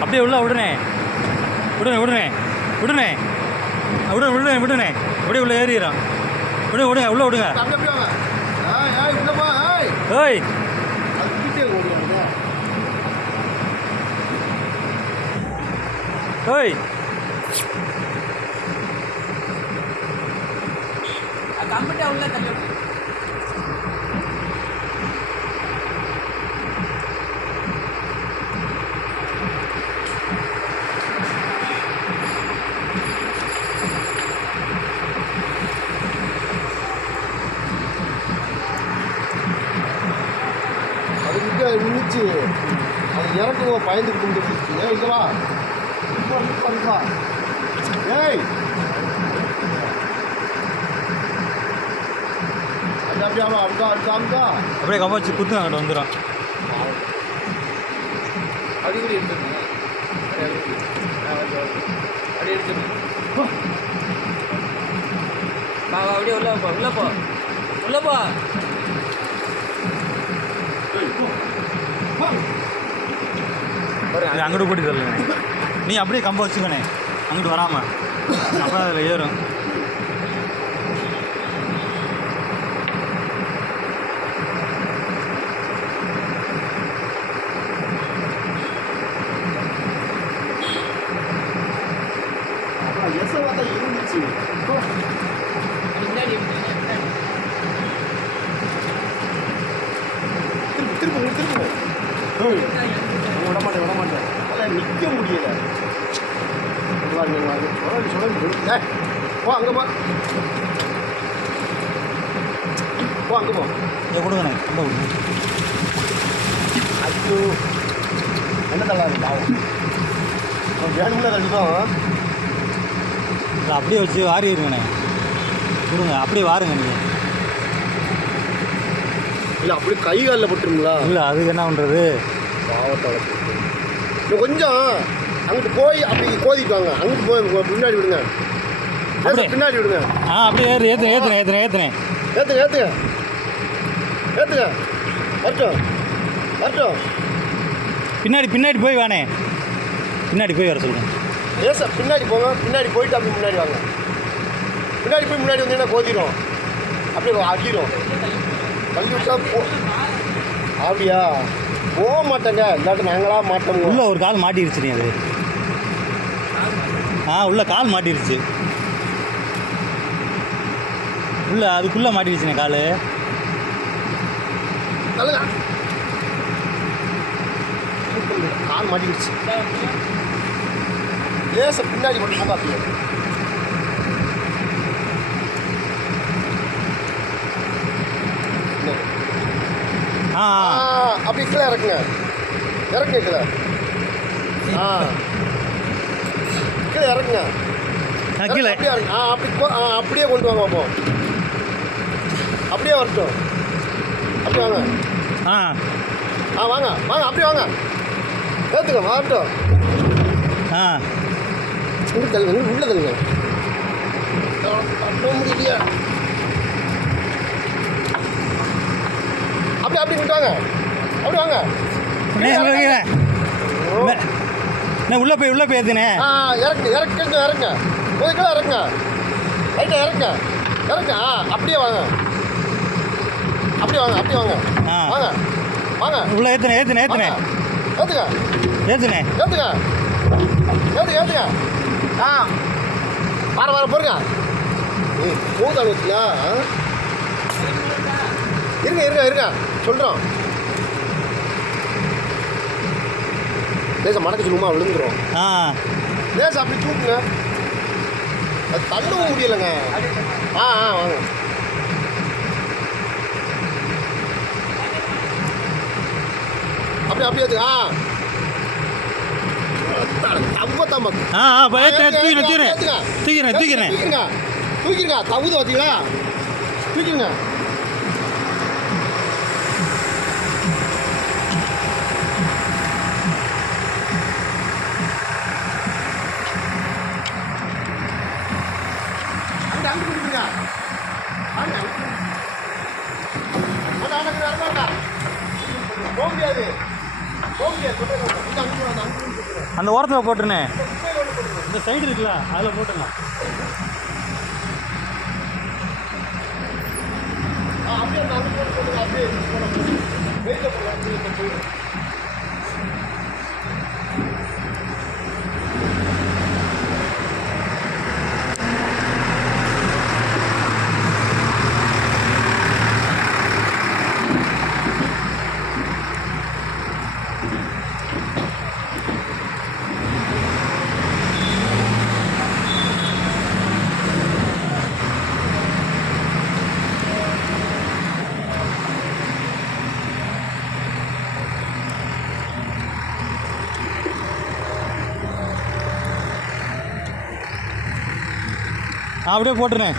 அப்படியே உள்ள விடுனே விடுனே விடுனே விடுனே விடு விடுனே விடுனே அப்படியே உள்ள ஏறிடுறான். விடு விடுங்க உள்ள விடுங்க. ஏய். ஏய். கம்பிட்ட உள்ள தள்ளி விடு. அது கிட்ட நின்றுச்சு அது இறக்குவோம் பயந்துட்டு கொண்டு ஏய்! இங்க வா இங்க வா, இங்க வா, இங்க வா. ஏய் அப்படியே அவன் அமுக்கா அமுக்கா அமுக்கா அப்படியே கம்ப வச்சு குத்து அங்கிட்ட வந்துடும் அப்படி கூட எடுத்துருங்க அப்படி எடுத்துருங்க அப்படியே உள்ள போ உள்ள போ. உள்ள போ. இது அங்கிட்டு போட்டு தரல நீ அப்படியே கம்ப வச்சுக்கணே அங்கிட்டு வராம. அப்போ அதில் ஏறும். அப்புறம். திருப்பு திருப்பு திருப்பு ஏய் விட மாட்டேன் விட மாட்டேன் அதில் நிற்க முடியல இங்க இங்க இங்க சுழலு. ஏய், போ அங்கே போ போ அங்கே போ இதை கொடுங்கண்ணே கொடுங்க. ஐயோ. என்ன தள்ளாது பாவம். இல்லை அப்படியே வச்சு வாரிடுங்கண்ணே. கொடுங்க அப்படியே வாருங்க நீங்கள் இல்லை அப்படி கை காலில் பட்டுருங்களா? இல்லை அதுக்கு என்ன பண்ணுறது பாவத்தை இன்னும் கொஞ்சம் அங்கிட்டு போய் அப்படி கோதிட்டு வாங்க. அங்கிட்டு போய் பின்னாடி விடுங்க. பின்னாடி விடுங்க. ஆ அப்படியே ஏறு ஏற்றுனேன் ஏற்றுனேன் ஏற்றுனேன் ஏற்றுனேன் ஏற்றுங்க ஏற்றுங்க ஏற்றுங்க வரட்டும். வரட்டும். பின்னாடி பின்னாடி போய் வானே. பின்னாடி போய் வர சொல்லுங்க. லேசா பின்னாடி போங்க. பின்னாடி போயிட்டு அப்படி முன்னாடி வாங்க. பின்னாடி போய் முன்னாடி வந்தீங்கன்னா கோதிரும். அப்படியே அடிரும். தள்ளி விட்டா போ அப்படியா போக மாட்டேங்க. இல்லாட்டி நாங்களா மாட்டோங்க உள்ள ஒரு கால் மாட்டிருச்சு நீ அது. ஆ உள்ள கால் மாட்டிருச்சு. உள்ள அதுக்குள்ள மாட்டிருச்சுண்ணே கால். கால் மாட்டிக்கிடுச்சு லேசா பின்னாடி மட்டும் போங்க அப்படியே பின்னாடி. ஆ ஆ, ஆ. அப்படி கீழே இறக்குங்க. இறக்குங்க கீழே ஆ. கீழே இறக்குங்க. ஆ கீழே. அப்படி ஆ, அப்படியே கொண்டு வாங்க அப்போ. அப்படியே வரட்டும். அப்படியே வாங்க. ஆ. ஆ வாங்க வாங்க அப்படியே வாங்க. ஏற்றுங்க வரட்டும். ஆ. உள்ள தள்ளுங்க உள்ள தள்ளுங்க. தட்ட முடியலையா? அப்படியே அப்படி இங்கிட்டு வாங்க. அப்படி வாங்க. அண்ணே, உள்ள போய் உள்ள போய் ஏற்றுனே ஆ இறக்குங்க இறக்குங்க இறக்குங்க ஒதுக்கெல்லாம் இறக்குங்க ரைட்டாக இறக்குங்க இறக்குங்க ஆ அப்படியே வாங்க. அப்படியே வாங்க அப்படியே வாங்க. ஆ. வாங்க. வாங்க. உள்ள ஏற்றுனே ஏற்றுனே ஏற்றுனே ஏற்றுங்க ஏற்றுனே ஏற்றுங்க ஏற்றுங்க ஏற்றுங்க ஆ. வர வர போருங்க ம் போதாள் வச்சுங்களா இருங்க இருங்க இருங்க. சொல்கிறோம் லேசா மடக்க சொல்லுமா விழுந்துரும். ஆ. லேசா அப்படி தூக்குங்க. அது தள்ளவும் முடியலைங்க. ஆ ஆ வாங்க. அப்படி அப்படியே. ஆ. தூக்கிறேன் தூக்கிறேன் தூக்கிறேன் தூக்கிறேன் தவுது பார்த்தீங்களா தூக்கிருங்க அந்த ஓரத்தில் போட்டுருண்ணே. இந்த சைடு இருக்குல்ல அதில் போட்டுடலாம். அப்படியே போட்டுருண்ணே